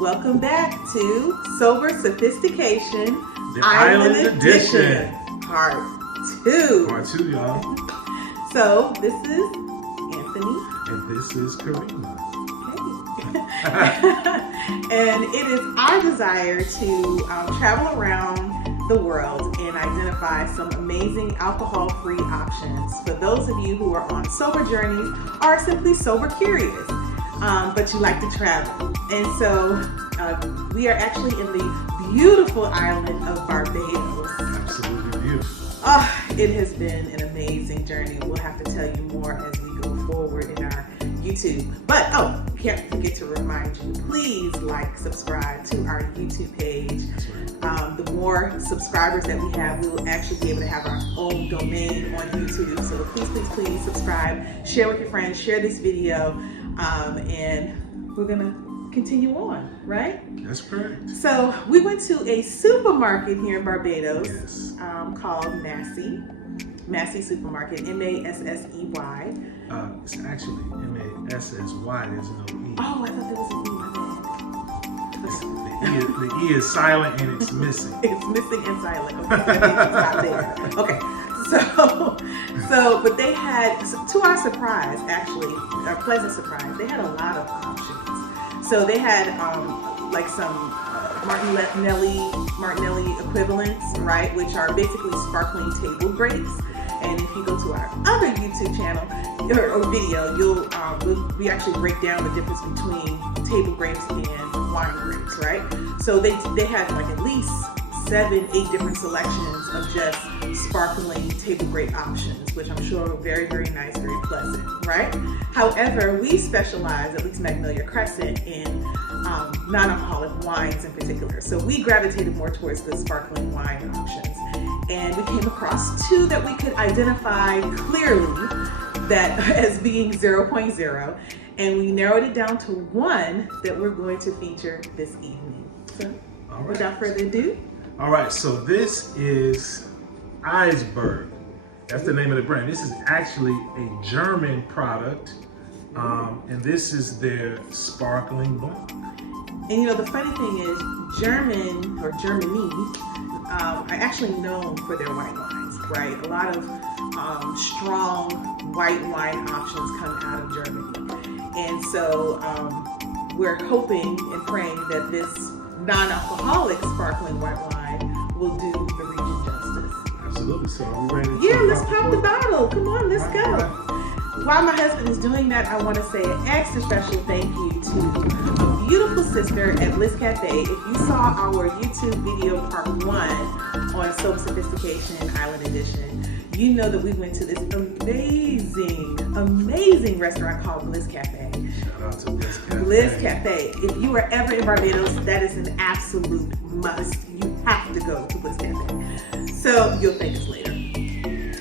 Welcome back to Sober Sophistication, the Island Edition. Part 2. Part 2, y'all. So, this is Anthony. And this is Karriemah. Okay. And it is our desire to travel around the world and identify some amazing alcohol-free options for those of you who are on sober journeys or simply sober curious, but you like to travel. And so we are actually in the beautiful island of Barbados. Absolutely beautiful. It has been an amazing journey. We'll have to tell you more as we go forward in our YouTube. But can't forget to remind you, please subscribe to our YouTube page. The more subscribers that we have, we will actually be able to have our own domain on YouTube. So please subscribe, share with your friends, share this video, and we're gonna continue on, right? That's correct. So we went to a supermarket here in Barbados, Yes. called Massey Supermarket, M-A-S-S-E-Y. It's actually M-A-S-S-Y. There's no E. Oh, I thought there was an E, my bad. The E is silent and it's missing. It's missing and silent. Okay, that means it's not there. Okay, so, but they had, to our surprise, actually, our pleasant surprise, they had a lot of options. So they had some Martinelli equivalents, right, which are basically sparkling table grapes. And if you go to our other YouTube channel or video, we actually break down the difference between table grapes and wine grapes, right? So they had at least 7-8 different selections of just sparkling table grape options, which I'm sure are very, very nice, very pleasant, right? However, we specialize, at least Magnolia Crescent, in non-alcoholic wines in particular. So we gravitated more towards the sparkling wine options. And we came across 2 that we could identify clearly that as being 0.0. And we narrowed it down to 1 that we're going to feature this evening. So without further ado. All right, so this is Iceberg. That's the name of the brand. This is actually a German product. And this is their sparkling blanc. And the funny thing is, Germany are actually known for their white wines, right? A lot of strong white wine options come out of Germany. And so we're hoping and praying that this non-alcoholic sparkling white wine will do the region justice. Absolutely. So are we ready to let's pop the bottle. Come on, let's go. While my husband is doing that, I want to say an extra special thank you to a beautiful sister at Bliss Cafe. If you saw our YouTube video part 1 on Sober Sophistication Island Edition, you know that we went to this amazing restaurant called Bliss Cafe. Shout out to Bliss Cafe. Bliss Cafe. If you are ever in Barbados, that is an absolute must. You have to go to Bliss Cafe. So you'll thank us later.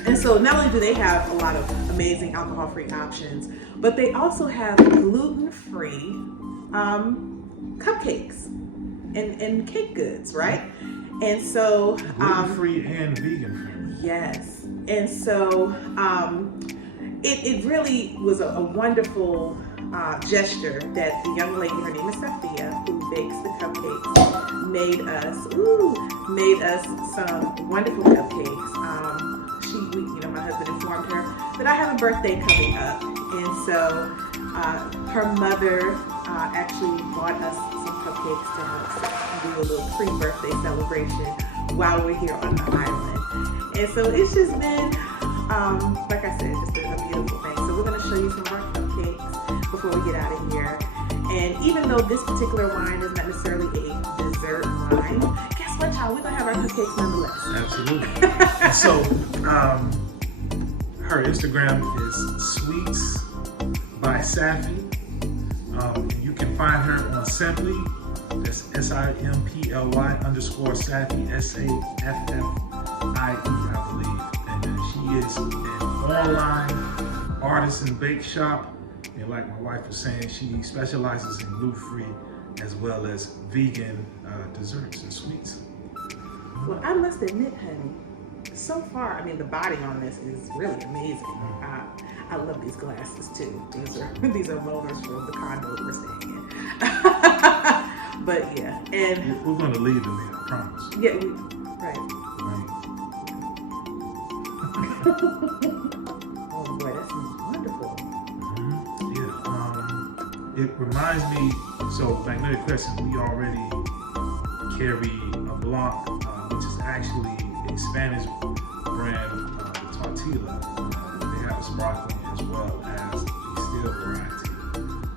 And so not only do they have a lot of amazing alcohol-free options, but they also have gluten-free cupcakes and cake goods, right? And so gluten-free and vegan-free. Yes. And so it really was a wonderful gesture that the young lady, her name is Sophia, who bakes the cupcakes, made us some wonderful cupcakes. My husband informed her that I have a birthday coming up, and so her mother actually bought us some cupcakes to help do a little pre-birthday celebration while we're here on the island. And so it's just been, like I said, just a beautiful thing. So we're going to show you some of our cupcakes before we get out of here. And even though this particular wine is not necessarily a dessert wine, guess what, y'all? We're going to have our cupcakes nonetheless. Absolutely. So, her Instagram is Sweets by Safi. You can find her on Simply. That's SIMPLY _Safi, SAFFIE, I believe. And she is an online artisan bake shop. And like my wife was saying, she specializes in gluten-free as well as vegan desserts and sweets. Well, I must admit, honey, so far, the body on this is really amazing. I love these glasses too. These are loaners from the condo we're staying in. But yeah, and we're gonna leave them there, I promise. yeah, right. Oh boy, that sounds wonderful. Yeah. It reminds me. So Magnolia Crescent, we already carry a Blanc, which is actually a Spanish brand, Tortilla. They have a sparkling as well as a still variety.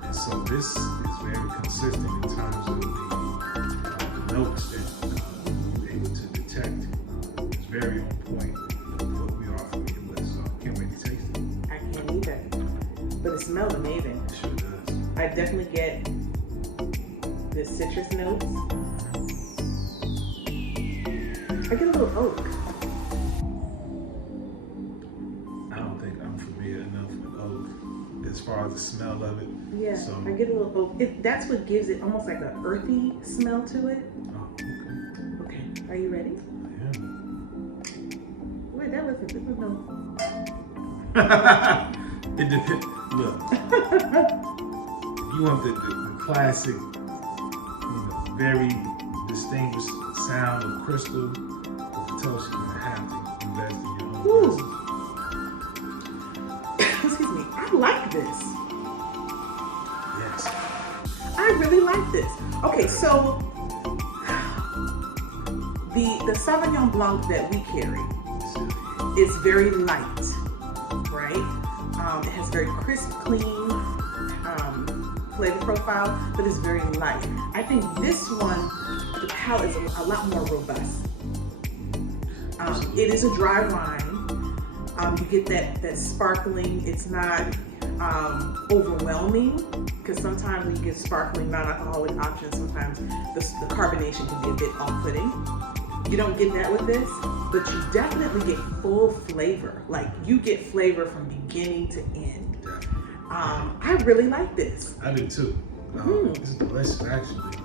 And so this is very consistent in terms of the notes that we're able to detect. It's very on point with what we are familiar with. So I can't wait to taste it. I can't either, but it smells amazing. It sure does. I definitely get the citrus notes. I get a little oak. I don't think I'm familiar enough with oak as far as the smell of it. Yeah, So, I get a little oak. That's what gives it almost like an earthy smell to it. oh, okay. Okay, are you ready? Yeah. Wait, that wasn't, this was no. It depends. Look, if you want the classic, very distinguished sound of crystal, with the toast, you're gonna have to invest in your own Ooh. business. Excuse me, I like this. Yes. I really like this. Okay, so the Sauvignon Blanc that we carry is very light, right? It has very crisp, clean flavor profile, but it's very light. I think this one, the palate is a lot more robust. It is a dry wine. You get that sparkling. It's not overwhelming, because sometimes when you get sparkling non-alcoholic options, sometimes the carbonation can be a bit off-putting. You don't get that with this, but you definitely get full flavor. Like, you get flavor from beginning to end. I really like this. I do too. This is delicious, actually.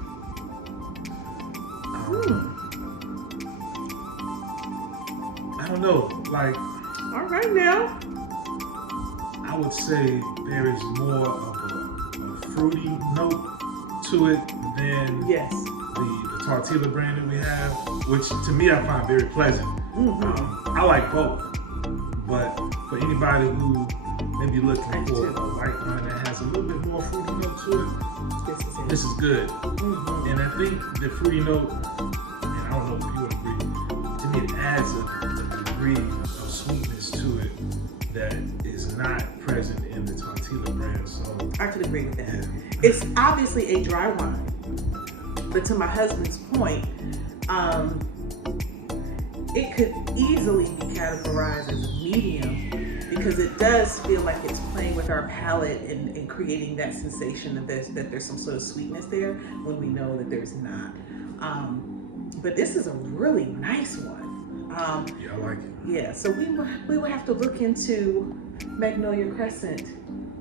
I don't know, like. All right now. I would say there is more of a fruity note to it than Yes. the Tortilla brand that we have, which to me I find very pleasant. I like both, but for anybody who may be looking for a white wine that has a little bit more fruity note to it, this is good. And I think the fruity note, and I don't know if you would agree, to me it adds a degree of sweetness to it that is not present in the Tortilla brand. So I could agree with that. It's obviously a dry wine, but to my husband's point, it could easily be categorized as a medium, because it does feel like it's playing with our palate and creating that sensation that there's some sort of sweetness there when we know that there's not. But this is a really nice one. yeah, I like it. Yeah, so we will have to look into Magnolia Crescent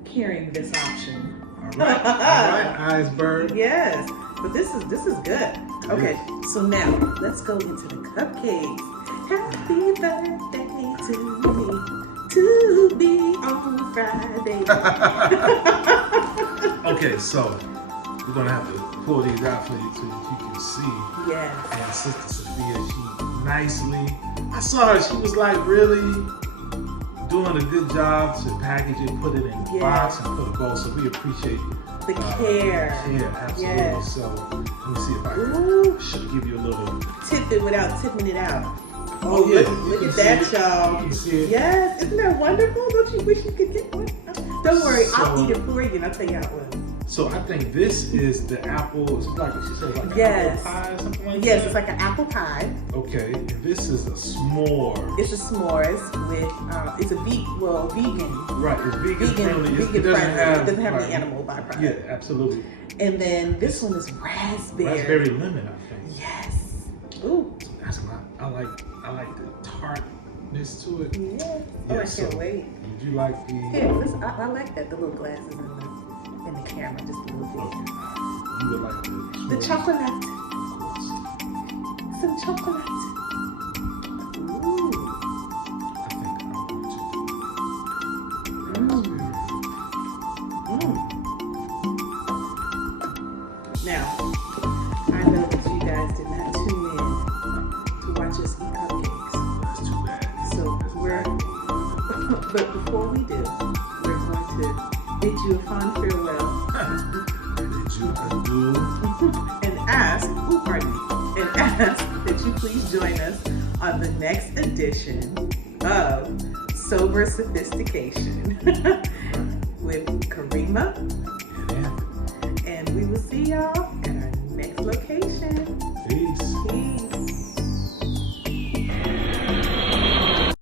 carrying this option. All right, iceberg. Yes, but this is good. Okay, so now let's go into the cupcakes. Happy birthday to me, to be on Friday. Okay, so we're gonna have to pull these out for you so that you can see. Yes. And Sister Sophia, she nicely, I saw her, she was like really doing a good job to package it, put it in a box and put a bow. So we appreciate the care. Yeah, absolutely. Yes. So let me see if I can should give you a little tip it without tipping it out. Oh yeah, look at that, y'all. You can see it. Yes, isn't that wonderful? Don't you wish you could get one? Don't worry, I'll eat it for you and I'll tell you how it was. So I think this is the apple. It's like she said, like an apple pie or something like that. Yes, it's like an apple pie. Okay, and this is a s'more. It's a s'mores with it's a vegan. Right, it's vegan friendly. Vegan It doesn't friendly. It doesn't have right, any animal byproduct. Yeah, absolutely. And then this one is raspberry. Raspberry lemon, I think. Yes. Ooh. That's not. I like the tartness to it. Yeah. Yeah, I can't wait. Would you like the? Here, I like that. The little glasses in the camera, just a little bit. Okay. You would like The chocolate. Of course. Some chocolate. Ooh. I think I'm going to. Now, But before we do, we're going to bid you a fond farewell Did you adieu? and ask that you please join us on the next edition of Sober Sophistication with Karriemah, And Anthony. and we will see y'all at our next location.